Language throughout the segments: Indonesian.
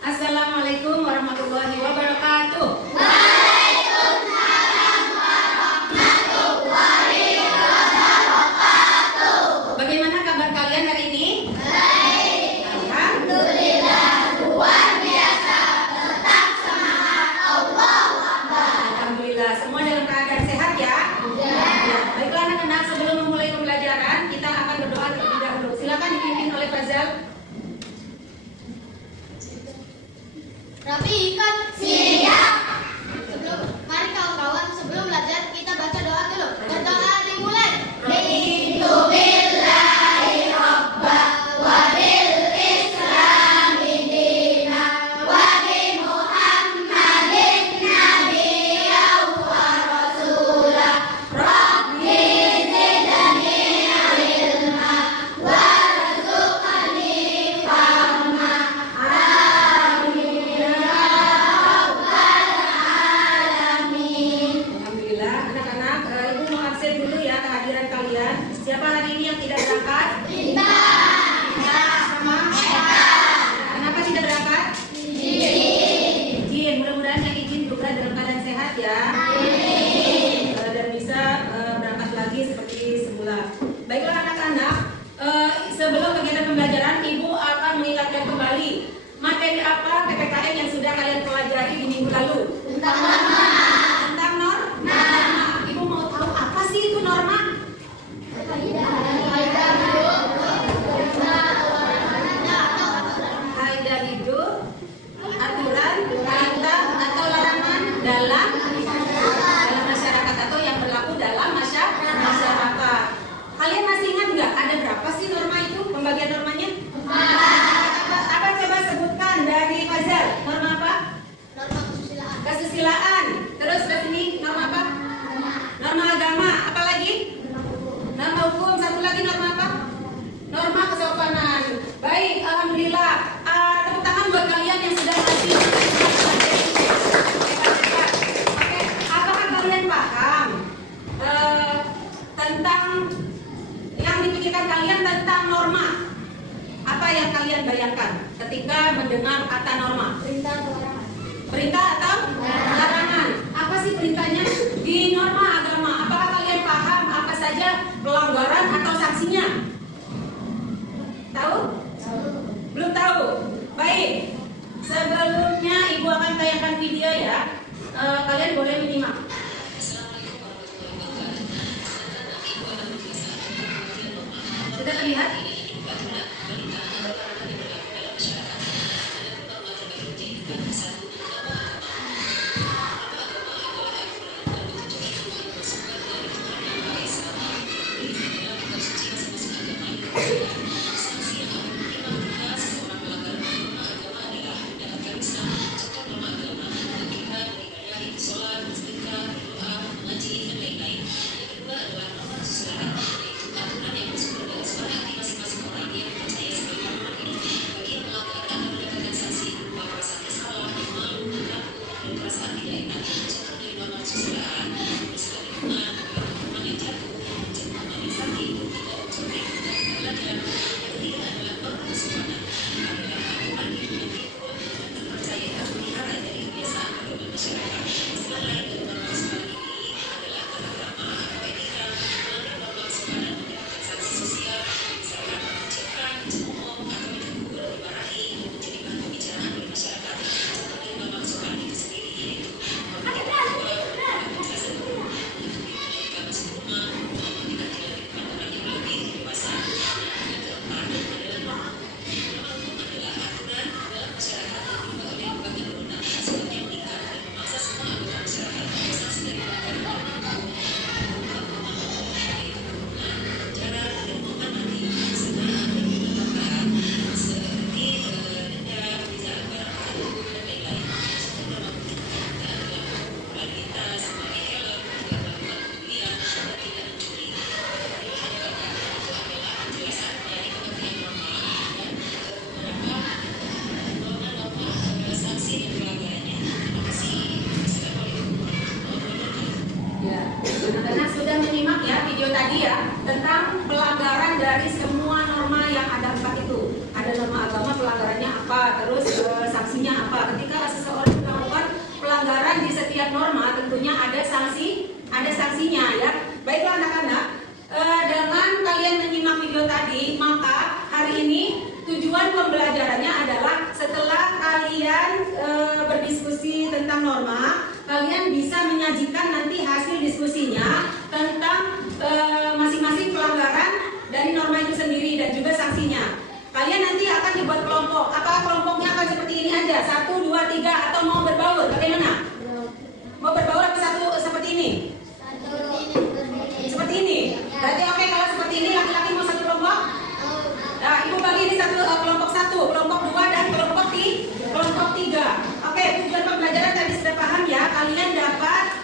Assalamualaikum warahmatullahi wabarakatuh. Waalaikumsalam warahmatullahi wabarakatuh. Bagaimana kabar kalian hari ini? Baik. Alhamdulillah. Luar biasa. Tetap semangat. Allahu Akbar. Alhamdulillah. Semua dalam keadaan sehat ya? Ya. Baiklah anak-anak, sebelum memulai pembelajaran kita akan berdoa terlebih dahulu. Silakan dipimpin oleh Fazal. Rapi ikan. Siap. Mari kawan-kawan, sebelum belajar kita baca doa dulu. Berdoa dimulai. Raditu billahi rabba wa bil islami dina wa bi Muhammadin nabiyyan wa rasulah. Rabbi zidni ilma warzuqni fahma. Alhamdulillah, anak-anak, Ibu mau absen dulu ya kehadiran kalian. Siapa hari ini yang tidak berangkat? Sama? Kenapa tidak berangkat? Izin. Mudah-mudahan yang izin juga dalam keadaan sehat ya. Dan bisa berangkat lagi seperti semula. Baiklah anak-anak, sebelum kegiatan pembelajaran, Ibu akan mengingatkan kembali materi apa PPKN yang sudah kalian pelajari di minggu lalu. Tentang norma. Ibu mau tahu apa sih itu norma? Kaidah hidup, aturan, perintah atau larangan dalam masyarakat atau yang berlaku dalam masyarakat. Kalian masih ingat nggak ada berapa sih norma itu? Pembagian normanya? Apa coba sebutkan dari Fazal? Norma apa? Norma kesusilaan. Kesusilaan. Terus ke sini norma apa? Norma agama. Apa lagi? Norma hukum. Satu lagi norma apa? Norma kesopanan. Baik, alhamdulillah. Tepuk tangan buat kalian yang sudah ngasih. Oke, apakah kalian paham tentang yang dipikirkan kalian tentang norma? Apa yang kalian bayangkan ketika mendengar kata norma? Perintah atau larangan? Perintah atau larangan? Apa sih perintahnya? Di norma agama, apakah kalian paham apa saja pelanggaran atau sanksinya? Tahu? Belum tahu? Baik. Sebelumnya Ibu akan tayangkan video ya. Kalian boleh menyimak. Sudah terlihat? Karena sudah menyimak ya video tadi ya tentang pelanggaran dari semua norma yang ada 4 itu. Ada norma agama pelanggarannya apa, terus sanksi sanksinya apa. Ketika seseorang melakukan pelanggaran di setiap norma, tentunya ada sanksinya ya. Baiklah anak-anak, dengan kalian menyimak video tadi, maka hari ini tujuan pembelajarannya adalah setelah kalian berdiskusi tentang norma, kalian bisa menyajikan nanti hasil diskusinya tentang masing-masing pelanggaran dari norma itu sendiri dan juga sanksinya. Kalian nanti akan dibuat kelompok. Apakah kelompoknya akan seperti ini aja? 1, 2, 3 atau mau berbaur? Bagaimana? Mau berbaur atau seperti ini? Seperti ini. Berarti oke, kalau seperti ini laki-laki mau satu kelompok? Nah, ibu bagi ini kelompok 1, kelompok 2 dan kelompok 3. Oke, tujuan pembelajaran tadi sudah paham ya. Kalian dapat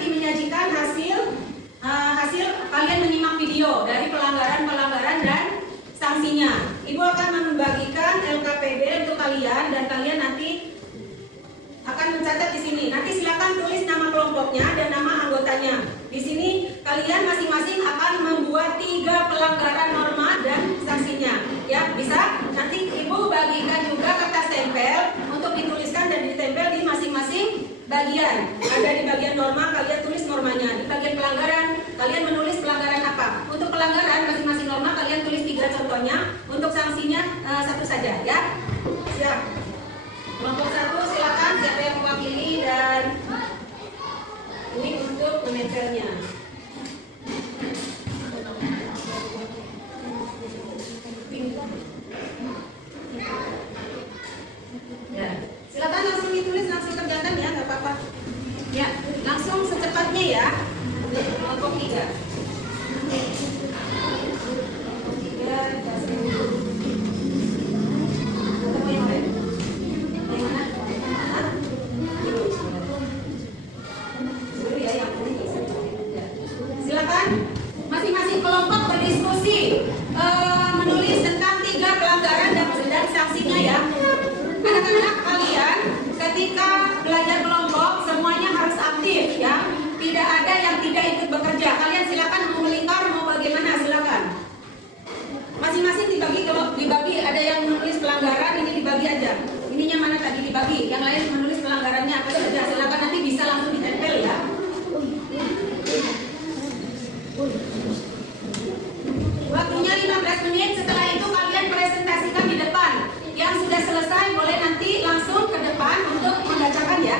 menyajikan hasil kalian menyimak video dari pelanggaran dan sanksinya. Ibu akan membagikan LKPD untuk kalian dan kalian nanti akan mencatat di sini. Nanti silakan tulis nama kelompoknya dan nama anggotanya. Di sini kalian masing-masing akan membuat 3 pelanggaran norma dan sanksinya. Ya, bisa? Nanti Ibu bagikan juga kertas tempel untuk dituliskan dan ditempel di masing-masing bagian. Ada di bagian norma, kalian tulis normanya. Di bagian pelanggaran, kalian menulis pelanggaran apa. Untuk pelanggaran masing-masing norma, kalian tulis 3 contohnya. Untuk sanksinya 1 saja ya. Siap. Kelompok 1 silakan, siapa yang mewakili dan ini untuk menempelnya. Ya, silakan langsung ditulis, langsung kerjakan ya, nggak apa-apa. Ya, langsung secepatnya ya. Kelompok 3. Silakan masing-masing kelompok berdiskusi menulis tentang 3 pelanggaran dan sanksinya ya. Anak-anak kalian ketika belajar kelompok semuanya harus aktif ya. Tidak ada yang tidak ikut bekerja. Kalian silakan mau melingkar mau bagaimana silakan. Masing-masing dibagi, ada yang menulis pelanggaran ini dibagi aja. Ininya mana tadi dibagi, yang lain menulis pelanggarannya apa saja. Silakan nanti bisa langsung ditempel ya. Waktunya 15 menit, setelah itu kalian presentasikan di depan. Yang sudah selesai boleh nanti langsung ke depan untuk membacakan ya.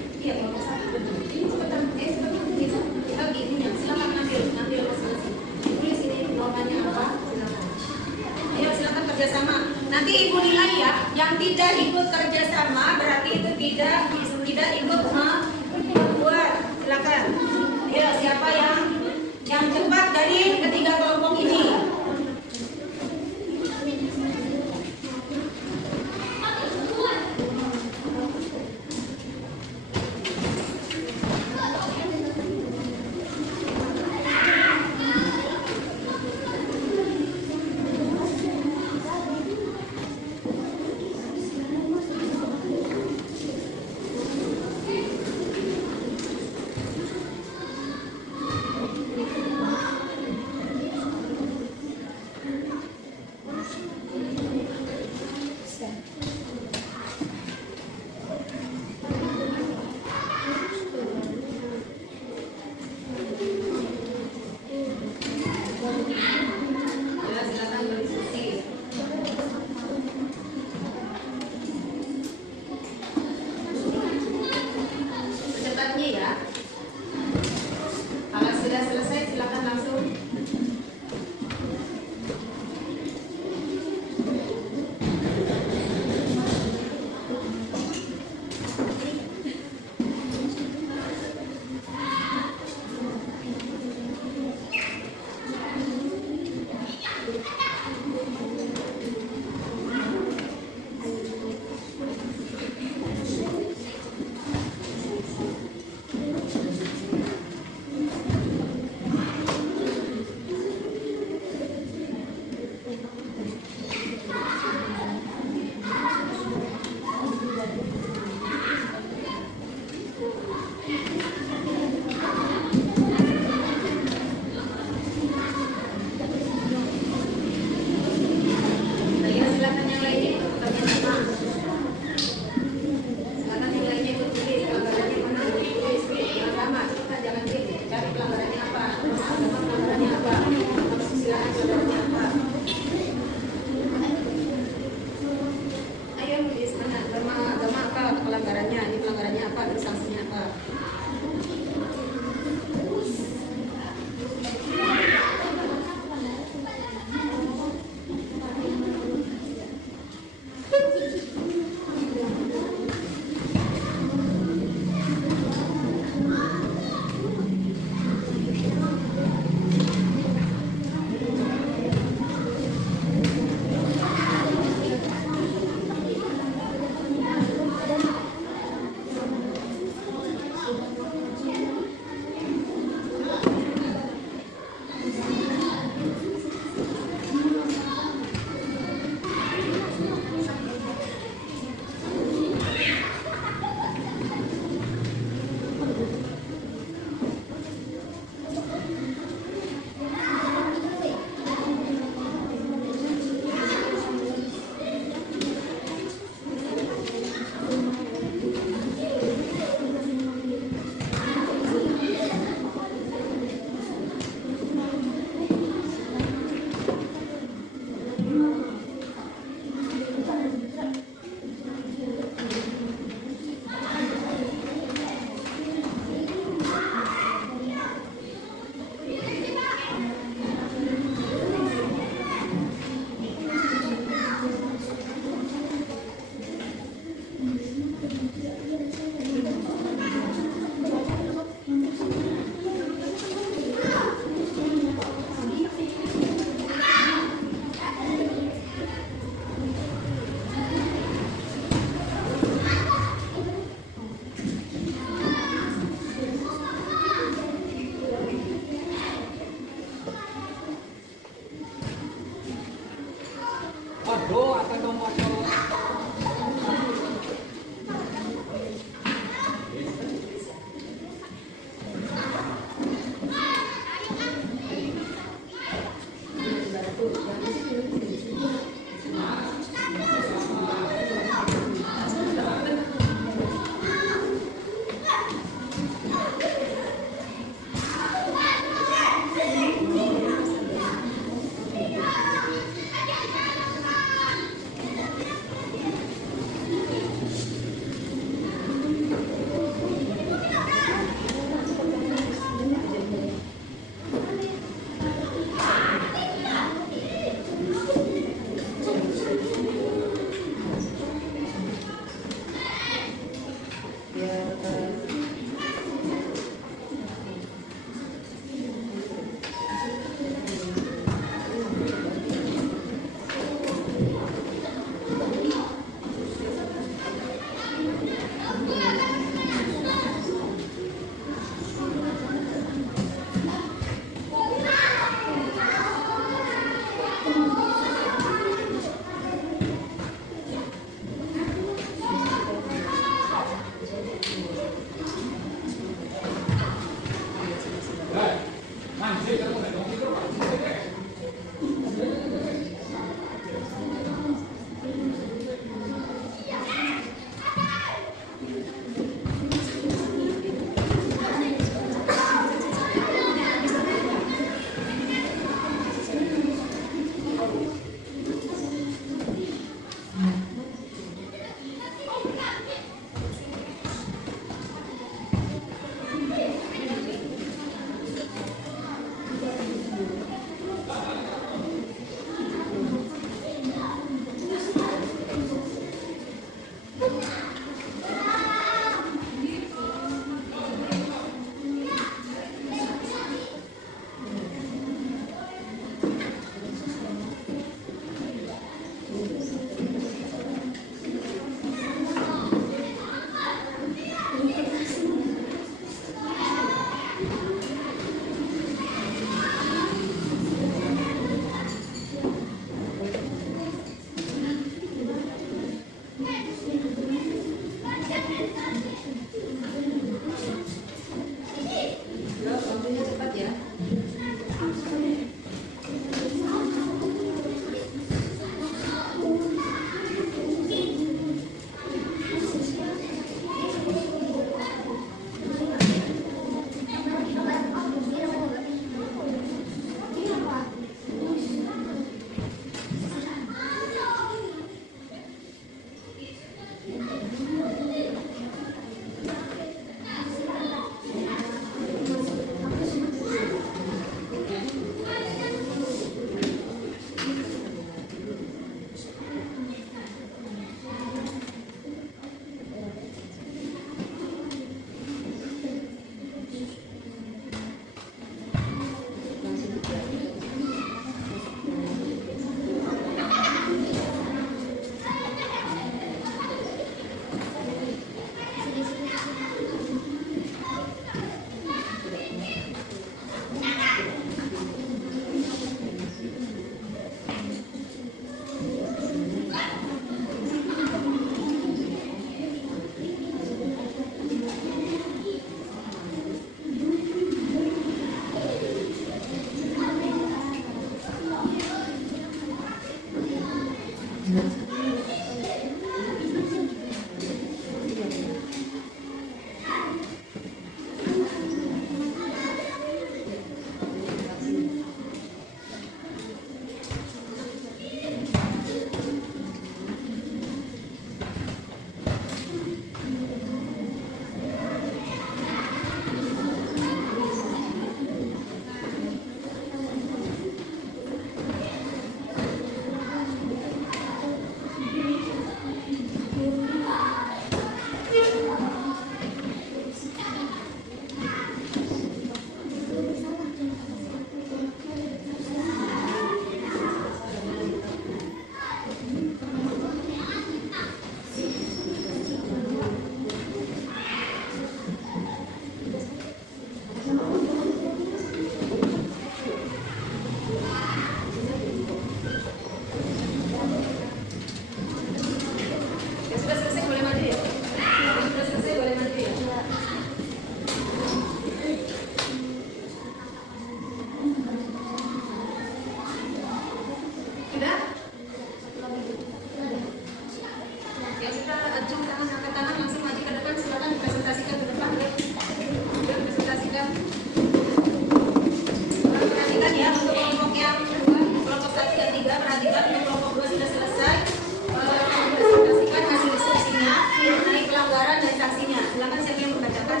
silakan siapa yang membacakan.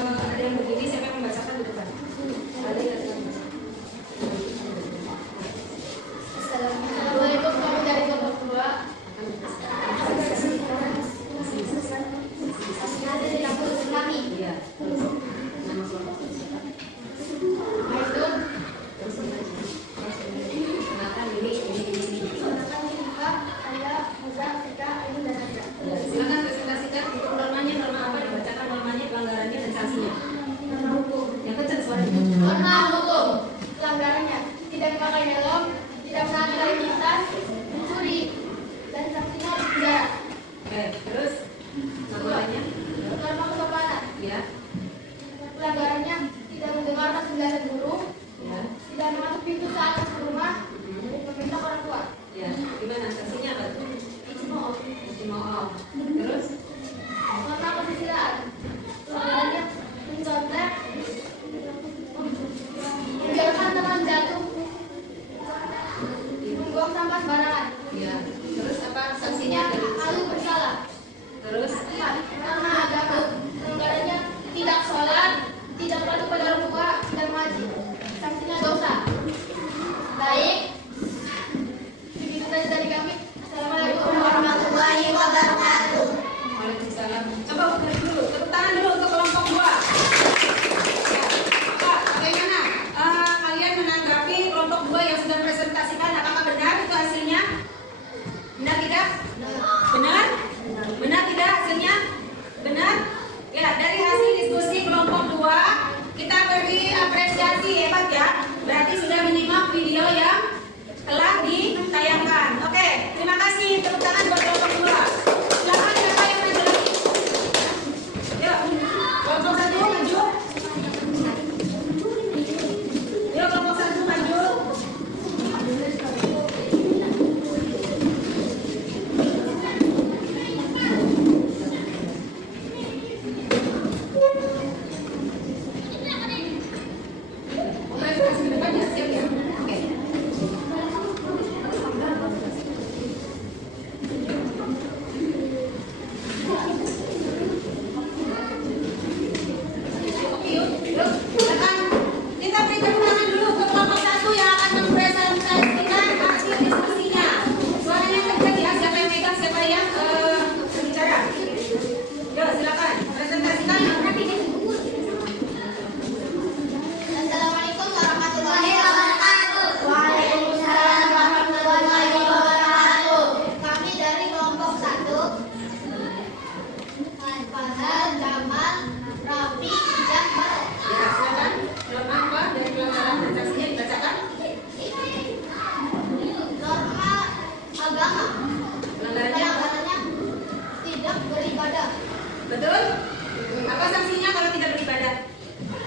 Ada yang begini, siapa yang membacakan di depan? Ada yang Assalamualaikum, kami dari kelompok 2. Ada di kampus kami. Iya. Nama kelompok siapa? Aidun. Kenalkan ini. Saya Musa, Eka, Aidun, dan Anda. Ya, silakan presentasikan untuk normanya, norma apa, dibacakan normanya, pelanggarannya, dan sanksinya. Yang kencang suaranya. Norma hukum. Pelanggarannya tidak memakai helm, tidak menaati lalu lintas, mencuri, dan sanksinya penjara. Oke, terus normanya? Norma kesopanan. Ya. Pelanggarannya tidak mendengarkan penjelasan guru, Ya. tidak mengatur pintu saat masuk rumah, meminta orang tua. Ya. Gimana sanksinya apa tuh? Cimooh. Terus? Norma kesusilaan. Pelanggarannya mencontek, menjauhkan teman jatuh, membuang sampah sembarangan. Ya. Terus apa sanksinya? Lalu bersalah. Terus? Norma agama. Pelanggarannya tidak sholat, tidak patuh pada orang tua, tidak mengaji. Sanksinya dosa. Baik. Begitu saja dari kami. Assalamualaikum warahmatullahi wabarakatuh. Waalaikumsalam. Coba ukur dulu, tepuk tangan dulu untuk kelompok 2. Ya. Apa? Bagaimana? Kalian menanggapi kelompok 2 yang sudah presentasikan? Apakah benar itu hasilnya? Benar tidak? Benar? Benar tidak hasilnya? Benar? Ya, dari hasil diskusi kelompok 2 kita beri apresiasi, hebat ya. Berarti sudah menyimak video yang telah ditayangkan. Oke, terima kasih. Tepuk tangan buat kelompok 2. Silakan siapa yang maju lagi? Yuk, kelompok 1 maju. Yuk, kelompok 1 maju. Presentasi ke depan ya, siap ya? Oke. Yuk, silakan. Kita beri tepuk tangan dulu ke kelompok 1 yang akan mempresentasikan hasil diskusinya. Suaranya kencang ya, siapa yang megang, siapa yang berbicara. Yuk, silakan. Presentasikan. Assalamualaikum warahmatullahi wabarakatuh. Waalaikumsalam warahmatullahi wabarakatuh. Kami dari kelompok 1. Fahal, Jamal, Rafi, Jamal. Ya, silakan. Norma apa dari pelanggaran dan sanksinya dibacakan? Norma agama. Pelanggarannya apa? Pelanggarannya tidak beribadah. Betul? Apa sanksinya kalau tidak beribadah?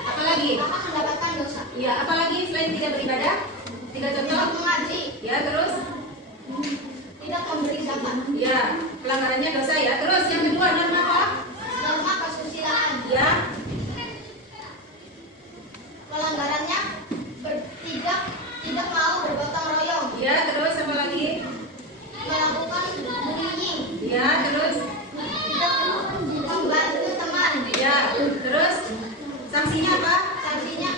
Apalagi? Maka mendapatkan dosa. Ya, apalagi selain tidak beribadah? 3 Tidak contoh. mengaji, Ya, terus? tidak memberi zakat. Ya, pelanggarannya dosa ya. Terus yang kedua norma apa? Norma kesusilaan. Ya, Pelanggarannya tidak mau bergotong royong, ya, terus apa lagi? melakukan bullying, Ya, terus? tidak membantu teman. Ya, terus? Sanksinya apa? Sanksinya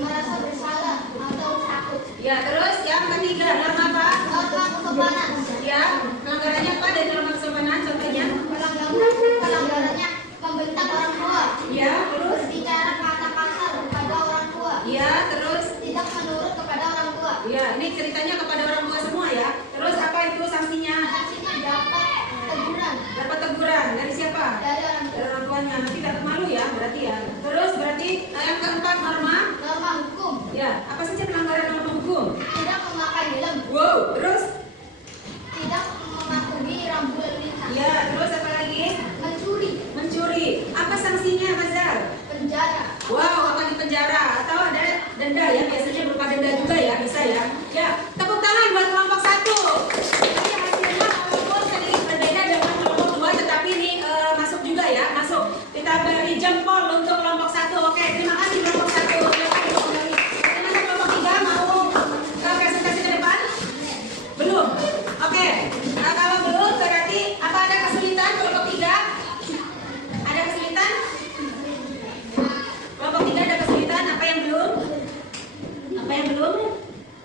merasa bersalah atau takut. Ya, terus yang ketiga norma apa? Norma kesopanan. Ya, pelanggarannya apa dari norma kesopanan? Contohnya? Pelanggarannya membentak orang tua, Ya, terus? berbicara kata kasar kepada orang tua, Ya, terus? tidak menurut kepada orang tua. Ya, ini ceritanya kepada orang tua semua ya. Terus apa itu sanksinya? Sanksinya dapat teguran Dapat teguran dari siapa? dari orang tua. Dari orang tuanya. Nanti dapat malu ya, berarti ya. Terus berarti yang keempat norma? Norma hukum Ya, apa saja pelanggaran norma hukum? tidak memakai helm, Wow, terus? tidak mematuhi rambu lalu lintas, Ya, terus apa lagi? mencuri, Mencuri. Apa sanksinya, Mazal? penjara. Wow, akan dipenjara atau ada denda ya, biasanya berupa denda juga ya, bisa ya. Ya, tepuk tangan buat kelompok 1. Jadi hasilnya walaupun sedikit berbeda dengan kelompok 2, tetapi ini masuk juga ya, masuk. Kita beri jempol untuk kelompok 1. Oke, terima kasih kelompok 1. Silakan kembali. Bagaimana kelompok 3 mau presentasi ke depan?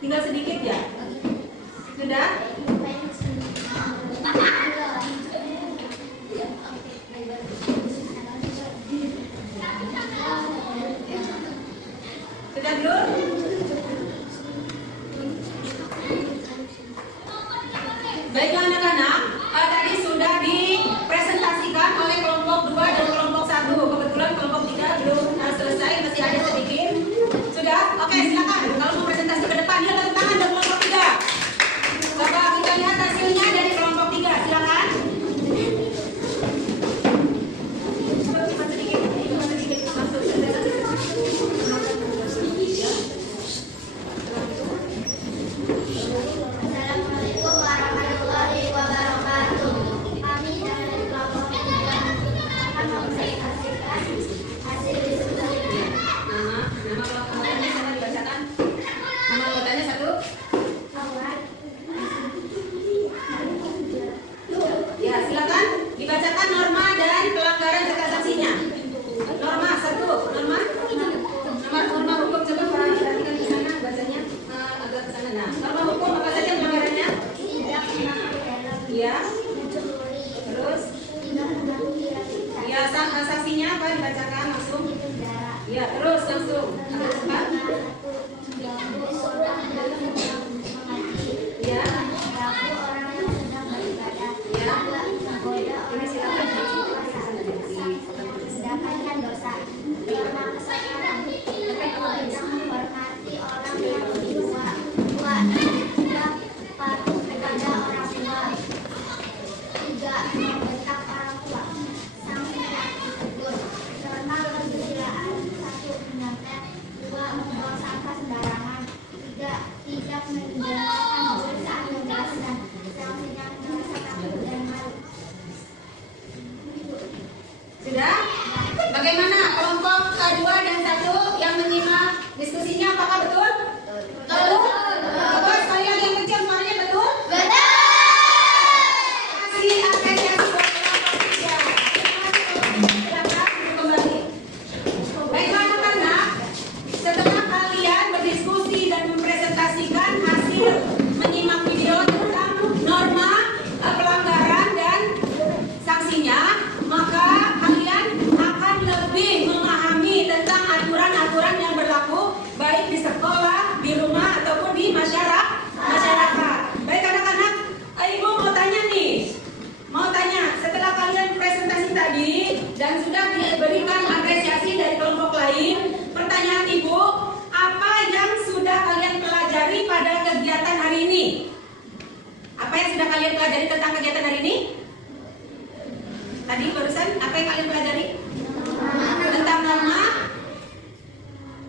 Tinggal sedikit ya. Sudah? Sudah dulu? Baiklah anak-anak, tadi sudah dipresentasikan oleh kelompok 2 dan kelompok 1. Kebetulan kelompok 3 belum selesai, masih ada sedikit. Sudah? Oke, silakan. Kalau mau presentasi ke depan, ya tepuk tangan dari kelompok 3. Coba kita lihat hasilnya dari kelompok 3. Silakan. Cuma sedikit. Assalamualaikum warahmatullahi wabarakatuh. Kami dari kelompok 3 akan mempresentasikan hasil wisuda. Nama anggotanya sama dibacakan. Nama anggotanya satu. Ya, silakan dibacakan norma dan pelanggaran serta sanksinya. Norma satu, norma hukum, coba perhatikan di sana bacanya agak ke sana. Nah, norma hukum apa saja pelanggarannya? Ya. Terus? Ya, sanksinya apa dibacakan langsung? Ya, terus langsung. Agak cepat. Ya. Ini silakan. Mendapatkan dosa. Norma kesabaran. Tidak menghormati orang yang lebih tua. Tidak patuh kepada orang tua. 3. Membentak orang tua. Sanksi yang ditegur. Norma kesusilaan. 1. Menyontek. 2. Membuang sampah sembarangan. 3. Tidak menjalankan diri saat menjelaskan. Sanksinya merasa takut dan malu. Sudah? Bagaimana kelompok 2 dan 1 yang menyimak diskusinya, apakah betul? Betul. Betul. Sekali lagi yang kecil suaranya betul? Betul. Kasih apresiasi buat kelompok 3. Silakan kembali. Baiklah anak-anak, setelah kalian berdiskusi dan mempresentasikan hasil menyimak video tentang norma, pelanggaran dan sanksinya, maka kalian akan lebih memahami tentang aturan-aturan yang berlaku baik di sekolah, di rumah ataupun di masyarakat. Baik anak-anak, Ibu mau tanya nih. Setelah kalian presentasi tadi dan sudah diberikan apresiasi dari kelompok lain, pertanyaan Ibu, apa yang sudah kalian pelajari pada kegiatan hari ini? Apa yang sudah kalian pelajari tentang kegiatan hari ini? Tadi barusan apa yang kalian pelajari? Tentang norma,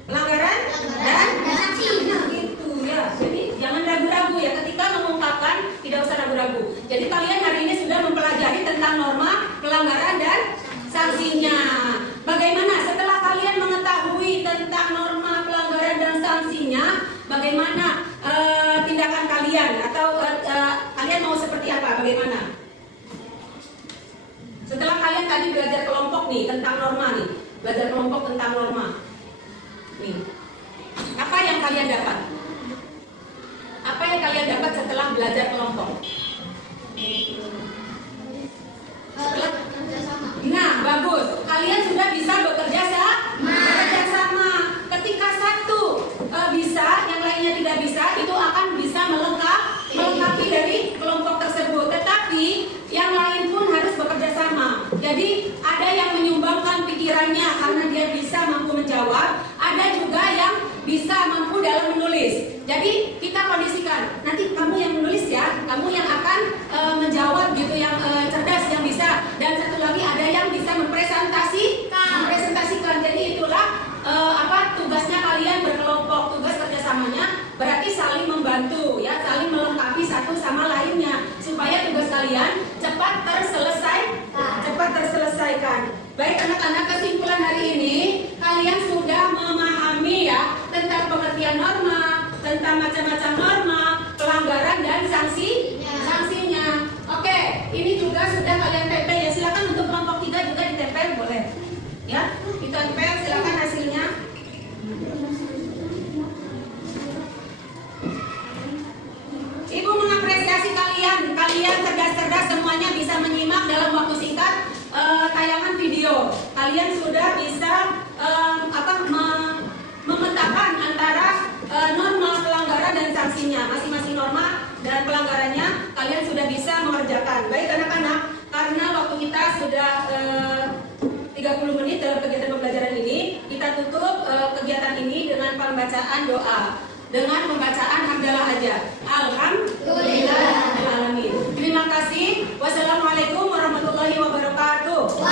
pelanggaran dan sanksi. Nah, gitu ya. Jadi jangan ragu-ragu ya ketika mengungkapkan, tidak usah ragu-ragu. Jadi kalian hari ini sudah mempelajari tentang norma, pelanggaran dan sanksinya. Bagaimana setelah kalian mengetahui tentang norma, pelanggaran dan sanksinya, bagaimana tindakan kalian atau kalian mau seperti apa? Bagaimana? Setelah kalian tadi belajar kelompok nih tentang norma nih, belajar kelompok tentang norma nih, apa yang kalian dapat? Apa yang kalian dapat setelah belajar kelompok? Nah, bagus. Kalian sudah bisa bekerja sama. Ketika satu bisa, yang lainnya tidak bisa, itu akan bisa melengkapi dari kelompok tersebut. Tetapi yang lain pun harus bekerja sama. Jadi ada yang menyumbangkan pikirannya karena dia bisa mampu menjawab. Ada juga yang bisa mampu dalam menulis. Jadi kita kondisikan. Nanti kamu yang menulis ya, kamu yang akan menjawab gitu, yang cerdas, yang bisa. Dan satu lagi ada yang bisa mempresentasikan. Jadi itulah tugasnya kalian berkelompok, tugas kerjasamanya berarti saling membantu ya, saling melengkapi satu sama lainnya supaya tugas kalian cepat terselesaikan. Baik anak-anak, kesimpulan hari ini kalian sudah memahami ya tentang pengertian norma, tentang macam-macam norma, pelanggaran dan sanksinya. Oke, ini juga sudah kalian tempel ya. Silakan untuk kelompok 3 juga ditempel boleh. Ya, ditempel silakan hasilnya. kalian sudah bisa memetakan antara norma pelanggaran dan sanksinya. Masing-masing norma dan pelanggarannya kalian sudah bisa mengerjakan. Baik anak-anak, karena waktu kita sudah 30 menit dalam kegiatan pembelajaran ini, kita tutup kegiatan ini dengan pembacaan doa. Dengan pembacaan hamdalah aja. Alhamdulillah. Terima kasih. Wassalamualaikum warahmatullahi wabarakatuh.